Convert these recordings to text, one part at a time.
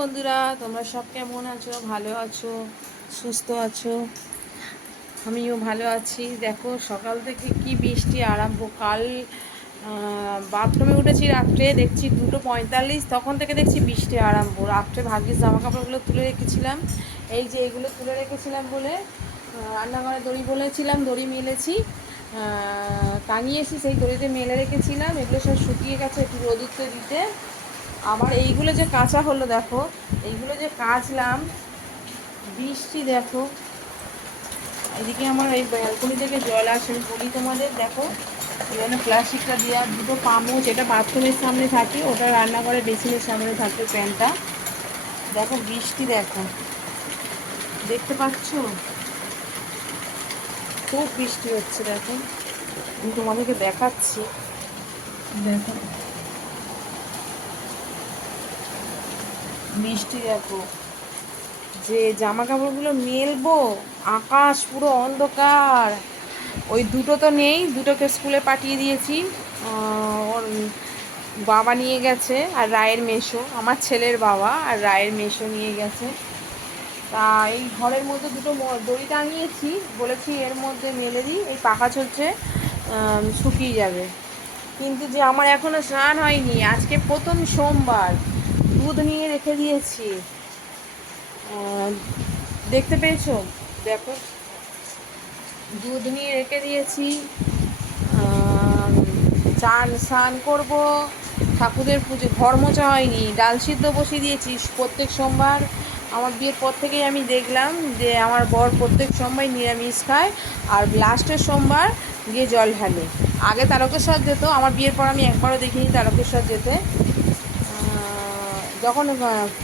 বন্ধুরা, তোমরা সব কেমন আছো? ভালো আছো, সুস্থ আছো? আমিও ভালো আছি। দেখো সকাল থেকে কি বৃষ্টি আরম্ভ। কাল বাথরুমে উঠেছি রাত্রে, দেখছি 2:45, তখন থেকে দেখছি বৃষ্টি আরম্ভ। রাত্রে ভাগ্যিস জামা কাপড়গুলো তুলে রেখেছিলাম, এই যে এগুলো তুলে রেখেছিলাম বলে রান্নাঘরে দড়ি বলেছিলাম, দড়ি মেলেছি, টাঙিয়েছি, সেই দড়িতে মেলে রেখেছিলাম। এগুলো সব শুকিয়ে গেছে, একটু রোদ উঠতে দিতে। আবার এইগুলো যে কাঁচা হলো, দেখো এইগুলো যে কাচলাম, বৃষ্টি দেখো। এদিকে আমার এই ব্যালকনি থেকে জল আসে, বলি তোমাদের। দেখো এখানে প্লাস্টিকটা দেওয়া, দুটো পামোচ, এটা বাথরুমের সামনে থাকে, ওটা রান্নাঘরে বেসিনের সামনে থাকে প্যানটা। দেখো বৃষ্টি, দেখো দেখতে পাচ্ছ, খুব বৃষ্টি হচ্ছে। দেখো আমি তোমাদেরকে দেখাচ্ছি, দেখো বৃষ্টি। দেখো যে জামা কাপড়গুলো মেলবো, আকাশ পুরো অন্ধকার। ওই দুটো তো নেই, দুটোকে স্কুলে পাঠিয়ে দিয়েছি। ওর বাবা নিয়ে গেছে, আর রায়ের মেসো, আমার ছেলের বাবা আর রায়ের মেসো নিয়ে গেছে। তা এই ঘরের মধ্যে দুটো দড়ি টাঙিয়েছি, বলেছি এর মধ্যে মেলে দিই, এই পাখা চলছে, শুকিয়ে যাবে। কিন্তু যে আমার এখনও স্নান হয়নি, আজকে প্রথম সোমবার, দুধ নিয়ে রেখে দিয়েছি। দেখতে পেয়েছো? দেখো দুধ নিয়ে রেখে দিয়েছি। চান স্নান করবো, ঠাকুরের পুজো, ঘর মোছা হয়নি, ডাল সিদ্ধ বসিয়ে দিয়েছি। প্রত্যেক সোমবার আমার বিয়ের পর থেকেই আমি দেখলাম যে আমার বর প্রত্যেক সোমবার নিরামিষ খায়, আর লাস্টের সোমবার গিয়ে জল ঢালে। আগে তারকেশ্বর যেত, আমার বিয়ের পর আমি একবারও দেখিনি তারকেশ্বর যেতে। যখন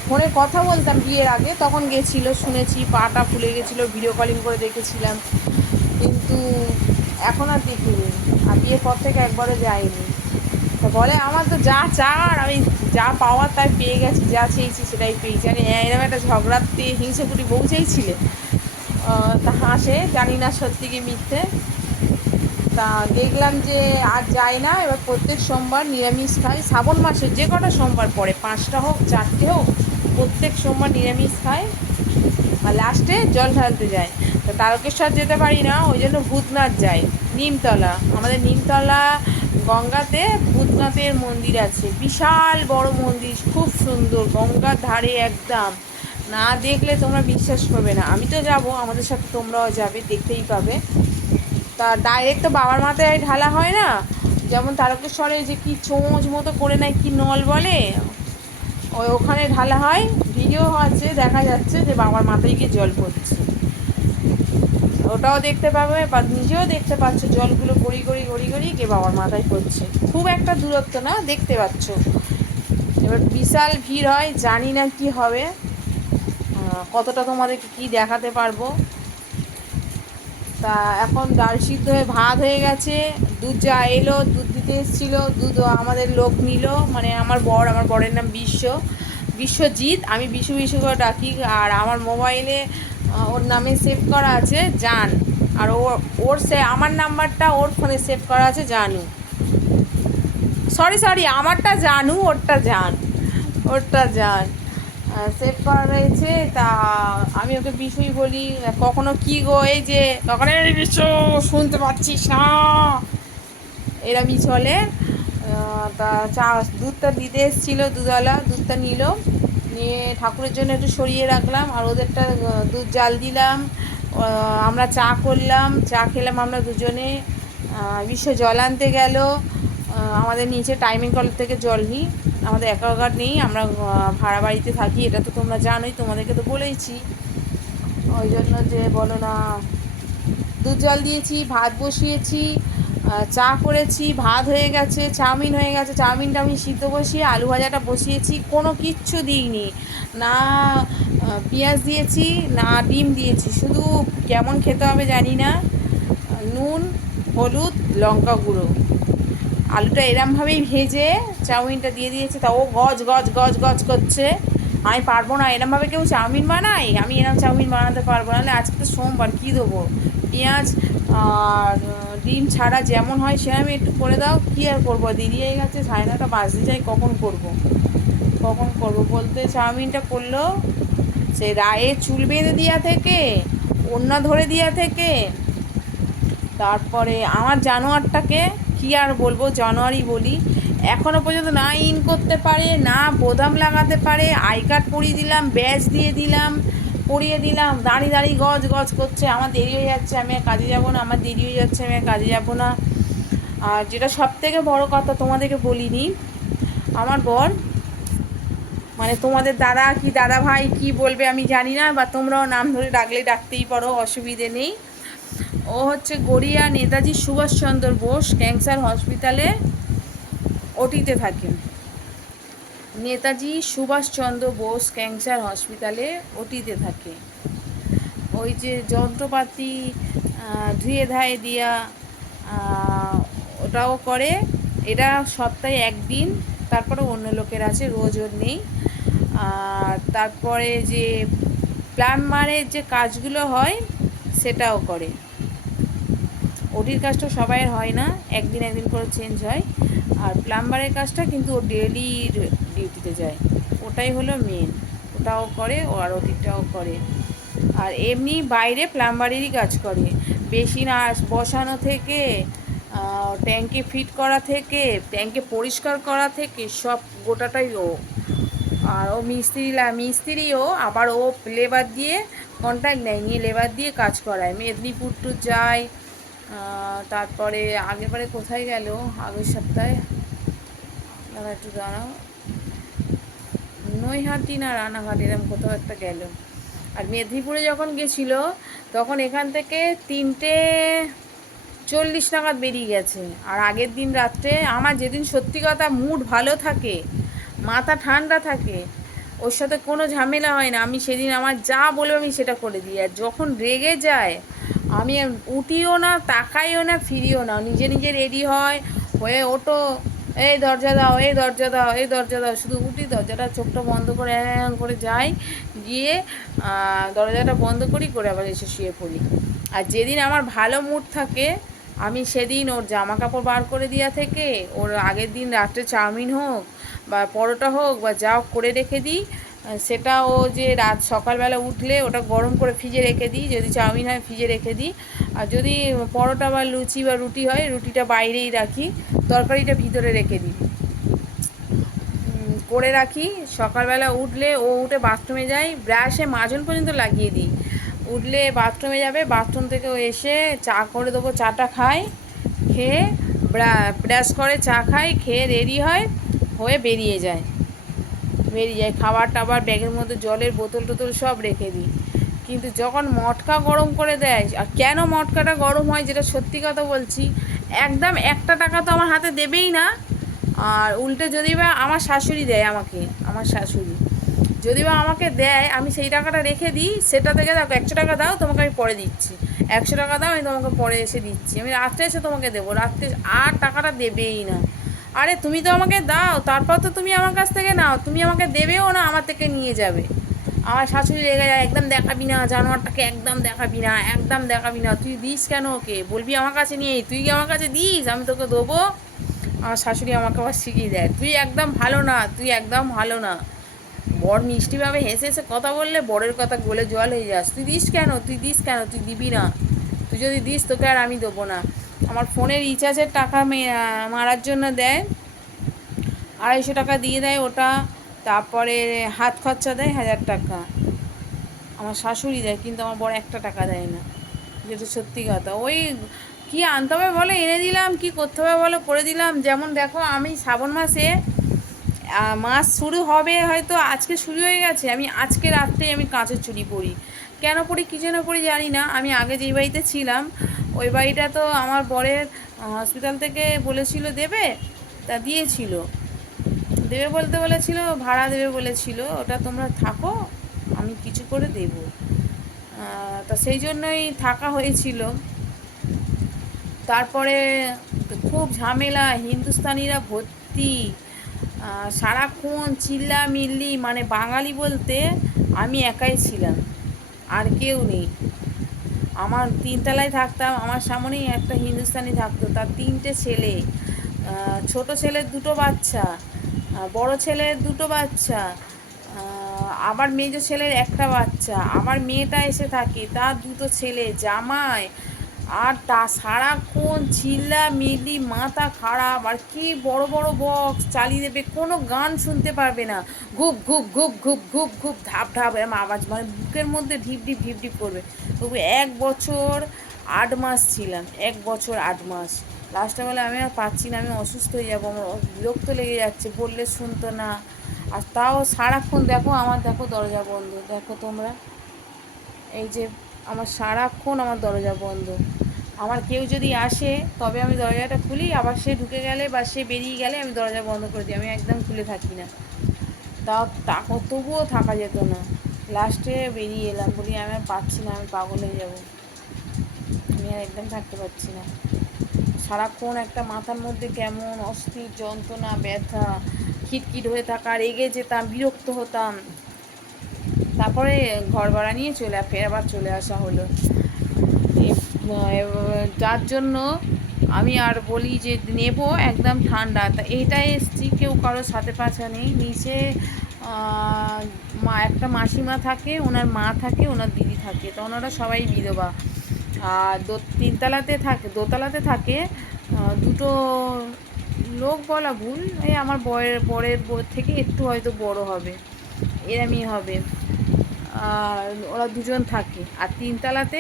ফোনে কথা বলতাম বিয়ের আগে, তখন গেছিলো, শুনেছি, পাটা ফুলে গেছিলো, ভিডিও কলিং করে দেখেছিলাম, কিন্তু এখন আর দেখিনি। আর বিয়ের পর থেকে একবারও যাইনি। তা বলে আমার তো যা চাওয়ার আমি যা পাওয়ার তাই পেয়ে গেছি, যা চেয়েছি সেটাই পেয়েছি। আমি এরকম একটা ঝগড়াতে হিংসেকুটি বউ চাইছিলে। তা হাসে, জানি না সত্যি কি মিথ্যে। তা দেখলাম যে আর যাই না, এবার প্রত্যেক সোমবার নিরামিষ খাই। শ্রাবণ মাসে যে কটা সোমবার পড়ে, 5টা হোক 4টে হোক, প্রত্যেক সোমবার নিরামিষ খাই, আর লাস্টে জল ঢালতে যায়। তো তারকেশ্বর যেতে পারি না, ওই জন্য ভূতনাথ যাই। নিমতলা, আমাদের নিমতলা গঙ্গাতে ভূতনাথের মন্দির আছে, বিশাল বড় মন্দির, খুব সুন্দর, গঙ্গার ধারে একদম। না দেখলে তোমরা বিশ্বাস করবে না। আমি তো যাব, আমাদের সাথে তোমরাও যাবে, দেখতেই পাবে। তা ডাইরেক্ট তো বাবার মাথায় ঢালা হয় না, যেমন তারকেশ্বরে যে কি চোঁচ মতো করে নেয়, কি নল বলে, ওখানে ঢালা হয়। ভিডিও আছে, দেখা যাচ্ছে যে বাবার মাথায় গিয়ে জল পড়ছে, ওটাও দেখতে পাবে, বা নিজেও দেখতে পাচ্ছ জলগুলো গড়ি গড়ি গড়ি গড়ি গিয়ে বাবার মাথায় পড়ছে। খুব একটা দূরত্ব না, দেখতে পাচ্ছ। এবার বিশাল ভিড় হয়, জানি না কি হবে, কতটা তোমাদেরকে কি দেখাতে পারবো। তা এখন ডাল সিদ্ধ হয়ে ভাত হয়ে গেছে, দুধ যা এলো, দুধ দিতে এসেছিলো, দুধ আমাদের লোক নিল, মানে আমার বরের নাম বিশ্বজিৎ, আমি বিশু বিশু করে ডাকি। আর আমার মোবাইলে ওর নামে সেভ করা আছে জান, আর আমার নাম্বারটা ওর ফোনে সেভ করা আছে জানু। সরি আমারটা জানু, ওরটা জান সেভ করা রয়েছে। তা আমি ওকে বিশুই বলি, কখনো কি গো, এই যে কখনো এই বিশ্ব শুনতে পাচ্ছিস না, এরমই চলে। তা দুধটা দিতে এসেছিলো, দুধওয়ালা দুধটা নিল, নিয়ে ঠাকুরের জন্য একটু সরিয়ে রাখলাম, আর ওদেরটা দুধ জাল দিলাম। আমরা চা করলাম, চা খেলাম আমরা দুজনে। বিশ্ব জল আনতে গেল, আমাদের নিচে টাইমিং কল থেকে জল নিই, আমাদের অ্যাকোয়াগার্ড নেই, আমরা ভাড়া বাড়িতে থাকি, এটা তো তোমরা জানোই, তোমাদেরকে তো বলেইছি। ওই জন্য যে বলো না, দুধ জল দিয়েছি, ভাত বসিয়েছি, চা করেছি, ভাত হয়ে গেছে, চাউমিন হয়ে গেছে, চাউমিনটা আমি সিদ্ধ বসিয়ে আলু ভাজাটা বসিয়েছি, কোনো কিচ্ছু দিইনি, না পেঁয়াজ দিয়েছি, না ডিম দিয়েছি, শুধু কেমন খেতে হবে জানি না, নুন, হলুদ, লঙ্কা গুঁড়ো, আলুটা এরমভাবেই ভেজে চাউমিনটা দিয়ে দিয়েছে। তা ও গজ গজ গজ গজ করছে, আমি পারবো না, এরমভাবে কেউ চাউমিন বানাই, আমি এরম চাউমিন বানাতে পারবো না। আজকে তো সোমবার, কী দেবো, পেঁয়াজ আর ডিম ছাড়া যেমন হয় সেরকমই একটু করে দাও, কী আর করবো, দেরি হয়ে গেছে, 9:30 বাজতে যাই, কখন করবো। কখন করবো বলতে চাউমিনটা করলো সে রায়ে চুল বেঁধে দেওয়া থেকে, ওড়না ধরে দেওয়া থেকে, তারপরে আমার জানোয়ারটাকে কী আর বলবো, জানোয়ারই বলি, এখনও পর্যন্ত না ইন করতে পারে, না বোতাম লাগাতে পারে। আই কার্ড পরিয়ে দিলাম, ব্যাজ দিয়ে দিলাম, পরিয়ে দিলাম, দাঁড়িয়ে দাঁড়িয়ে গজ গজ করছে, আমার দেরি হয়ে যাচ্ছে, আমি আর কাজে যাবো না, আমার দেরি হয়ে যাচ্ছে, আমি আর কাজে যাবো না। আর যেটা সবথেকে বড় কথা তোমাদেরকে বলিনি, আমার বর মানে তোমাদের দাদা কি দাদা ভাই কি বলবে আমি জানি না, বা তোমরাও নাম ধরে ডাকলে ডাকতেই পারো, অসুবিধে নেই। ও হচ্ছে গড়িয়া নেতাজি সুভাষচন্দ্র বোস ক্যান্সার হসপিটালে ওটিতে থাকে। নেতাজি সুভাষচন্দ্র বোস ক্যান্সার হসপিটালে ওটিতে থাকে। ওই যে যন্ত্রপাতি ধুয়ে ধায়ে দিয়া ওটাও করে। এটা সপ্তাহে একদিন, তারপরে অন্য লোকের আছে, রোজ ওর নেই। আর তারপরে যে প্লাম্বারের যে কাজগুলো হয় সেটাও করে। ওটির কাজটা সবাইয়ের হয় না, একদিন একদিন করে চেঞ্জ হয়। আর প্লাম্বারের কাজটা কিন্তু ও ডেলি ডিউটিতে যায়, ওটাই হলো মেন, ওটাও করে ও, আর ওটিটাও করে। আর এমনি বাইরে প্লাম্বারেরই কাজ করে, বেসিন বসানো থেকে, ট্যাঙ্কে ফিট করা থেকে, ট্যাঙ্কে পরিষ্কার করা থেকে সব গোটাটাই ও। আর ও মিস্ত্রিও, আবার ও লেবার দিয়ে কন্ট্রাক্ট নেয়, নিয়ে লেবার দিয়ে কাজ করায়। মেদিনীপুর টু যায়, তারপরে আগেরবারে কোথায় গেল, আগের সপ্তাহে একটু দাঁড়াও, নৈহাটি না রানাঘাট এরকম কোথাও একটা গেল। আর মেদিনীপুরে যখন গেছিল তখন এখান থেকে 3:40 নাগাদ বেরিয়ে গেছে। আর আগের দিন রাত্রে, আমার যেদিন সত্যি কথা মুড ভালো থাকে, মাথা ঠান্ডা থাকে, ওর সাথে কোনো ঝামেলা হয় না, আমি সেদিন আমার যা বলবো আমি সেটা করে দিই। আর যখন রেগে যায় আমি উঠিও না, তাকাইও না, ফিরিও না, নিজে নিজে রেডি হয়, হয়ে ওঠো, এই দরজা দাও, এই দরজা দাও, এই দরজা দাও, শুধু উঠি, দরজাটা চোখটা বন্ধ করে করে যাই, গিয়ে দরজাটা বন্ধ করে আবার এসে শুয়ে পড়ি। আর যেদিন আমার ভালো মুড থাকে আমি সেদিন ওর জামা কাপড় বার করে দেওয়া থেকে, ওর আগের দিন রাত্রে চাউমিন হোক বা পরোটা হোক বা যা করে রেখে দিই, সেটা ও যে রাত সকালবেলা উঠলে ওটা গরম করে ফ্রিজে রেখে দিই, যদি চাউমিন হয় ফ্রিজে রেখে দিই, আর যদি পরোটা বা লুচি বা রুটি হয় রুটিটা বাইরেই রাখি, তরকারিটা ভিতরে রেখে দিই, করে রাখি। সকালবেলা উঠলে ও উঠে বাথরুমে যায়, ব্রাশে মাজন পর্যন্ত লাগিয়ে দিই, উঠলে বাথরুমে যাবে, বাথরুম থেকে ও এসে চা করে দেবো, চাটা খায়, খেয়ে ব্রাশ করে চা খায়, খেয়ে রেডি হয়, হয়ে বেরিয়ে যায়। খাবার টাবার ব্যাগের মধ্যে জলের বোতল টোতল সব রেখে দিই। কিন্তু যখন মটকা গরম করে দেয়, আর কেন মটকাটা গরম হয় যেটা সত্যি কথা বলছি, একদম একটা টাকা তো আমার হাতে দেবেই না। আর উল্টে যদি বা আমার শাশুড়ি দেয় আমাকে, আমার শাশুড়ি যদি বা আমাকে দেয়, আমি সেই টাকাটা রেখে দিই, সেটা থেকে দেখো 100 টাকা দাও, তোমাকে আমি পরে দিচ্ছি, 100 টাকা দাও, আমি তোমাকে পরে এসে দিচ্ছি, আমি রাত্রে এসে তোমাকে দেবো, রাত্রে আর টাকাটা দেবেই না। আরে তুমি তো আমাকে দাও, তারপর তো তুমি আমার কাছ থেকে নাও, তুমি আমাকে দেবেও না, আমার থেকে নিয়ে যাবে। আমার শাশুড়ি রেগে যায়, একদম দেখাবি না জানোয়ারটাকে, একদম দেখাবি না, একদম দেখাবি না, তুই দিস কেন ওকে, বলবি আমার কাছে নিয়ে, তুই কি আমার কাছে দিস, আমি তোকে দেবো। আমার শাশুড়ি আমাকে আবার শিখিয়ে দেয়, তুই একদম ভালো না, তুই একদম ভালো না। বর মিষ্টিভাবে হেসে হেসে কথা বললে বরের কথা গলে জল হয়ে যাস, তুই দিস কেন, তুই দিস কেন, তুই দিবি না, তুই যদি দিস তোকে আর আমি দেবো না। আমার ফোনের রিচার্জের টাকা মারার জন্য দেয়, 250 টাকা দিয়ে দেয় ওটা, তারপরে হাত খরচা দেয় 1000 টাকা, আমার শাশুড়ি দেয়, কিন্তু আমার বড় একটা টাকা দেয় না, যেটা সত্যি কথা। ওই কি আনতে হবে বলো এনে দিলাম, কি করতে হবে বলো করে দিলাম। যেমন দেখো আমি শ্রাবণ মাসে, মাস শুরু হবে হয়তো আজকে শুরু হয়ে গেছে, আমি আজকে রাত্রেই আমি কাঁচের চুড়ি পরি, কেন পরি কী জন্য পরি জানি না। আমি আগে যেই বাড়িতে ছিলাম ওই বাড়িটা তো আমার বরের হসপিটাল থেকে বলেছিল দেবে, তা দিয়েছিল, দেবে বলতে বলেছিল, ভাড়া দেবে বলেছিল, ওটা তোমরা থাকো আমি কিছু করে দেব, তা সেই জন্যই থাকা হয়েছিল। তারপরে খুব ঝামেলা, হিন্দুস্তানিরা ভর্তি, সারাক্ষণ চিল্লামিল্লি, মানে বাঙালি বলতে আমি একাই ছিলাম, আর কেউ নেই। আমার 3 তলায় থাকতাম, আমার সামনেই একটা হিন্দুস্তানি থাকতো, তার 3টে ছেলে, ছোট ছেলের 2টো বাচ্চা, বড় ছেলের দুটো বাচ্চা, আমার মেজো ছেলের একটা বাচ্চা, আমার মেয়েটা এসে থাকে তার দুটো ছেলে, জামাই, আর তা সারাক্ষণ চিল্লা মিল্লি মাথা খারাপ, আর কি বড় বড় বক্স চালিয়ে দেবে, কোনো গান শুনতে পারবে না। ঘুপ ঘুপ ঘুপ ঘুপ ঘুপ ঘুপ ধাপ ধাপ এরম আওয়াজ, মানে বুকের মধ্যে ঢিপ ঢিপ ঢিপ ঢিপ করবে। তবু 1 বছর 8 মাস ছিলাম, 1 বছর 8 মাস। লাস্টে বলে আমি আর পাচ্ছি না, আমি অসুস্থ হয়ে যাবো, আমার বিরক্ত লেগে যাচ্ছে, বললে শুনতো না। আর তাও সারাক্ষণ দেখো আমার, দেখো দরজা বন্ধ, দেখো তোমরা, এই যে আমার সারাক্ষণ আমার দরজা বন্ধ। আমার কেউ যদি আসে তবে আমি দরজাটা খুলি, আবার সে ঢুকে গেলে বা সে বেরিয়ে গেলে আমি দরজা বন্ধ করে দিই, আমি একদম খুলে থাকি না। তবুও থাকা যেত না। লাস্টে বেরিয়ে এলাম, বলি আমি আর পাচ্ছি না, আমি পাগল হয়ে যাবো, আমি আর একদম থাকতে পারছি না। সারাক্ষণ একটা মাথার মধ্যে কেমন অস্থির যন্ত্রণা, ব্যথা, খিটখিট হয়ে থাকা, রেগে যেতাম, বিরক্ত হতাম। তারপরে ঘর ভাড়া নিয়ে ফের আবার চলে আসা হলো। যার জন্য আমি আর বলি যে নেব একদম ঠান্ডা, তা এইটাই এসছি, কেউ কারোর সাথে পাছা নেই। নিচে একটা মাসিমা থাকে, ওনার মা থাকে, ওনার দিদি থাকে, তো ওনারা সবাই বিধবা। আর দোতলাতে থাকে দুটো লোক, বলা ভুল, এই আমার বরের থেকে একটু হয়তো বড় হবে, এরমই হবে। আর ওরা দুজন থাকে। আর 3তলাতে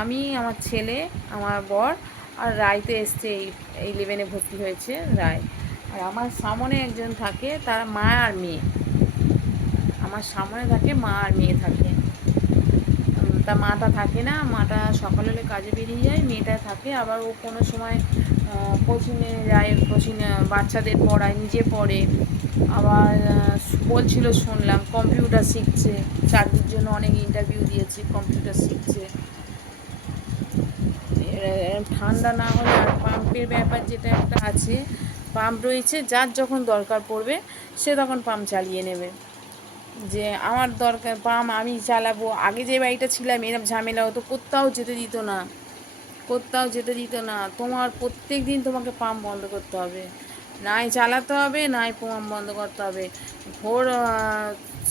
আমি আমার ছেলে, আমার বর, আর রায় তো এসছে, এই 11-এ ভর্তি হয়েছে রায়। আর আমার সামনে একজন থাকে, তার মা আর মেয়ে, আমার সামনে থাকে মা আর মেয়ে থাকে। তা মাটা থাকে না, মাটা সকাল হলে কাজে বেরিয়ে যায়, মেয়েটা থাকে। আবার ও কোনো সময় কোচিংয়ে যায়, কোচিংয়ে বাচ্চাদের পড়ায়, নিজে পড়ে। আবার বলছিল, শুনলাম কম্পিউটার শিখছে, চাকরির জন্য অনেক ইন্টারভিউ দিয়েছে, কম্পিউটার শিখছে। ঠান্ডা না হলে, আর পাম্পের ব্যাপার যেটা একটা আছে, পাম্প রয়েছে, যার যখন দরকার পড়বে সে তখন পাম্প চালিয়ে নেবে। যে আমার দরকার পাম্প আমি চালাবো। আগে যে বাড়িটা ছিলাম এরকম ঝামেলা হতো, কোথাও যেতে দিত না, কোথাও যেতে দিত না। তোমার প্রত্যেক দিন তোমাকে পাম্প বন্ধ করতে হবে, নাই চালাতে হবে, নাই পাম্প বন্ধ করতে হবে। ভোর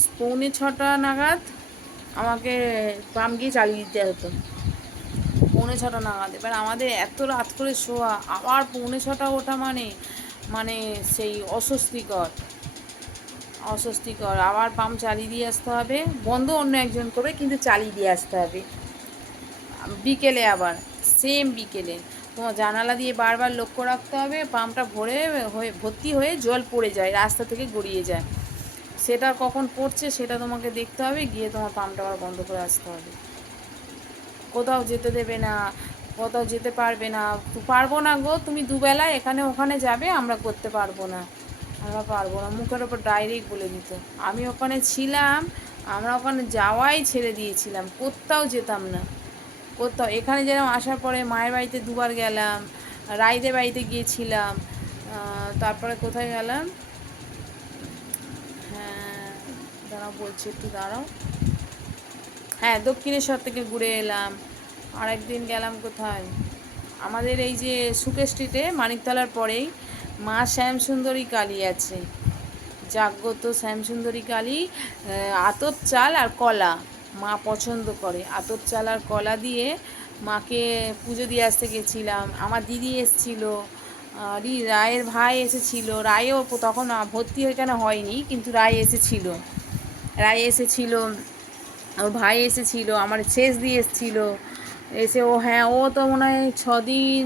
6:45 নাগাদ আমাকে পাম্প গিয়ে চালিয়ে দিতে হতো, 6:45 নাগাদ। এবার আমাদের এত রাত করে শোয়া, আবার 6:45 ওঠা মানে মানে সেই অস্বস্তিকর। আবার পাম্প চালিয়ে দিয়ে আসতে হবে, বন্ধ অন্য একজন করবে, কিন্তু চালিয়ে দিয়ে আসতে হবে। বিকেলে আবার সেম, বিকেলে তোমার জানালা দিয়ে বারবার লক্ষ্য রাখতে হবে, পাম্পটা ভর্তি হয়ে জল পড়ে যায়, রাস্তা থেকে গড়িয়ে যায়, সেটা কখন পড়ছে সেটা তোমাকে দেখতে হবে, গিয়ে তোমার পাম্পটা আবার বন্ধ করে আসতে হবে। কোথাও যেতে দেবে না, কোথাও যেতে পারবে না, পারবো না গো, তুমি দুবেলা এখানে ওখানে যাবে, আমরা করতে পারবো না, আমরা পারবো না, মুখের ওপর ডাইরেক্ট বলে দিত। আমি ওখানে ছিলাম, আমরা ওখানে যাওয়াই ছেড়ে দিয়েছিলাম, কোথাও যেতাম না, কোথাও। এখানে যেরকম আসার পরে মায়ের বাড়িতে 2বার গেলাম, রাইদের বাড়িতে গিয়েছিলাম, তারপরে কোথায় গেলাম, হ্যাঁ দাঁড়াও বলছি, একটু দাঁড়াও, হ্যাঁ দক্ষিণেশ্বর থেকে ঘুরে এলাম। আর একদিন গেলাম কোথায়, আমাদের এই যে সুকে স্ট্রিটে মানিকতলার পরেই মা শ্যামসুন্দরী কালী আছে, জাগ্রত শ্যামসুন্দরী কালী। আতপ চাল আর কলা মা পছন্দ করে, আতপ চাল আর কলা দিয়ে মাকে পুজো দিয়ে আসতে গেছিলাম। আমার দিদি এসেছিল, রায়ের ভাই এসেছিল, রায়ও তখন ভর্তি এখানে হয়নি, কিন্তু রায় এসেছিল, ওর ভাই এসেছিল, আমার শেষ দিয়ে এসেছিল, এসে ও, হ্যাঁ ও তো মনে হয় 6 দিন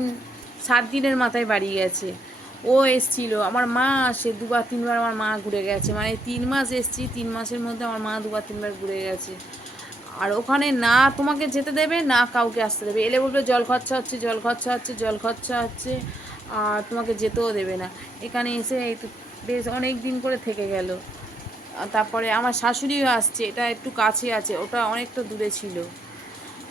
7 দিনের মাথায় বাড়ি গেছে, ও এসছিল। আমার মা আসে 2বার 3বার, আমার মা ঘুরে গেছে, মানে 3 মাস এসছি, 3 মাসের মধ্যে আমার মা 2বার 3বার ঘুরে গেছে। আর ওখানে না তোমাকে যেতে দেবে, না কাউকে আসতে দেবে, এলে বলবে জল খরচা হচ্ছে, জল খরচা হচ্ছে, জল খরচা হচ্ছে, আর তোমাকে যেতেও দেবে না। এখানে এসে এই তো বেশ অনেক দিন করে থেকে গেল। তারপরে আমার শাশুড়িও আসছে, এটা একটু কাছে আছে, ওটা অনেকটা দূরে ছিল।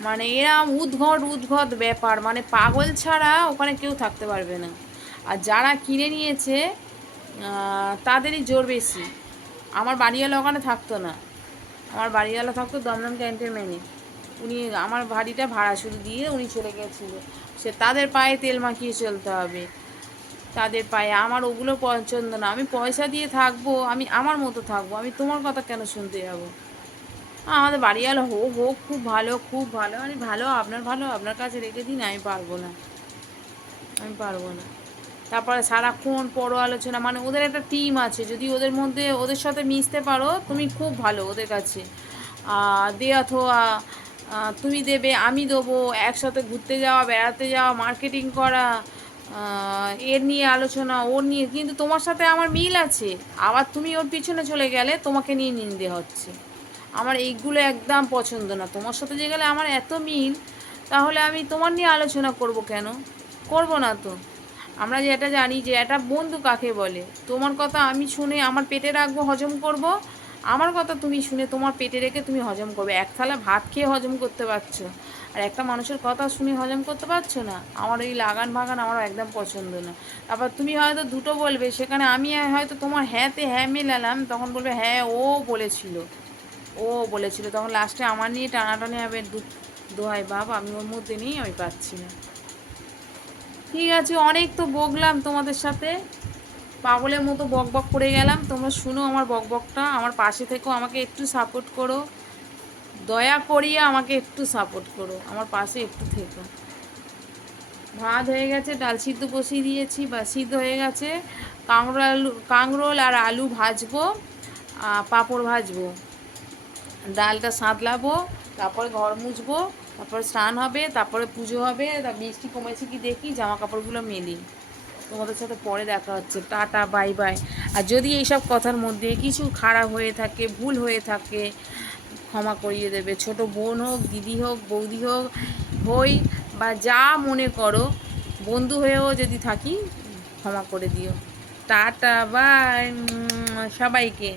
মানে এরম উদ্ভট ব্যাপার, মানে পাগল ছাড়া ওখানে কেউ থাকতে পারবে না। আর যারা কিনে নিয়েছে তাদেরই জোর বেশি। আমার বাড়িওয়ালা ওখানে থাকতো না, আমার বাড়িওয়ালা থাকতো দমদম ক্যান্টনমেন্টে, উনি আমার বাড়িটা ভাড়া শুরু দিয়ে উনি চলে গেছিলো। সে তাদের পায়ে তেল মাখিয়ে চলতে হবে। তাদের পায়ে, আমার ওগুলো পছন্দ না। আমি পয়সা দিয়ে থাকবো, আমি আমার মতো থাকবো, আমি তোমার কথা কেন শুনতে যাবো? আমাদের বাড়িওয়ালা হো হো খুব ভালো, খুব ভালো, আমি ভালো, আপনার ভালো আপনার কাছে রেখে দিন, আমি পারবো না, আমি পারবো না। তারপরে সারাক্ষণ পর আলোচনা, মানে ওদের একটা টিম আছে, যদি ওদের মধ্যে ওদের সাথে মিশতে পারো তুমি খুব ভালো ওদের কাছে। দে অথবা তুমি দেবে আমি দেবো, একসাথে ঘুরতে যাওয়া, বেড়াতে যাওয়া, মার্কেটিং করা, এর নিয়ে আলোচনা, ওর নিয়ে, কিন্তু তোমার সাথে আমার মিল আছে, আবার তুমি ওর পিছনে চলে গেলে তোমাকে নিয়ে নিন্দে হচ্ছে। আমার এইগুলো একদম পছন্দ না। তোমার সাথে যে গেলে আমার এত মিল, তাহলে আমি তোমার নিয়ে আলোচনা করব কেন? করব না তো। আমরা যে এটা জানি যে এটা বন্ধু কাকে বলে, তোমার কথা আমি শুনে আমার পেটে রাখবো, হজম করব, আমার কথা তুমি শুনে তোমার পেটে রেখে তুমি হজম করবে। এক থালা ভাত খেয়ে হজম করতে পারছো, আর একটা মানুষের কথা শুনে হজম করতে পারছো না? আমার এই লাগান ভাগান আমার একদম পছন্দ না। তারপর তুমি হয়তো দুটো বলবে, সেখানে আমি হয়তো তোমার হ্যাঁতে হ্যাঁ মেলালাম, তখন বলবে হ্যাঁ ও বলেছিল, ও বলেছিল, তখন লাস্টে আমার নিয়ে টানাটানি হবে। দোহাই বাপ, আমি ওর মধ্যে নেই, আমি পাচ্ছি না। ঠিক আছে, অনেক তো বকলাম তোমাদের সাথে, পাগলের মতো বক বক করে গেলাম। তোমরা শুনো আমার বক বকটা, আমার পাশে থেকেও, আমাকে একটু সাপোর্ট করো, দয়া করিয়ে আমাকে একটু সাপোর্ট করো, আমার পাশে একটু থেকো। ভাত হয়ে গেছে, ডাল সিদ্ধ বসিয়ে দিয়েছি, বা সিদ্ধ হয়ে গেছে। কাঁকরোল আর আলু ভাজবো, পাঁপড় ভাজবো, ডালটা সাঁতলাবো, তারপরে ঘর মুছবো, তারপরে স্নান হবে, তারপরে পুজো হবে। তা বৃষ্টি কমেছে কি দেখি, জামা কাপড়গুলো মেলি। তোমাদের সাথে পরে দেখা হচ্ছে, টাটা, বাই বাই। আর যদি এইসব কথার মধ্যে কিছু খারাপ হয়ে থাকে, ভুল হয়ে থাকে, ক্ষমা করিয়ে দেবে। ছোট বোন হোক, দিদি হোক, বৌদি হোক, হই, বা যা মনে করো, বন্ধু হয়েও যদি থাকি, ক্ষমা করে দিও। টাটা, বাই সবাইকে।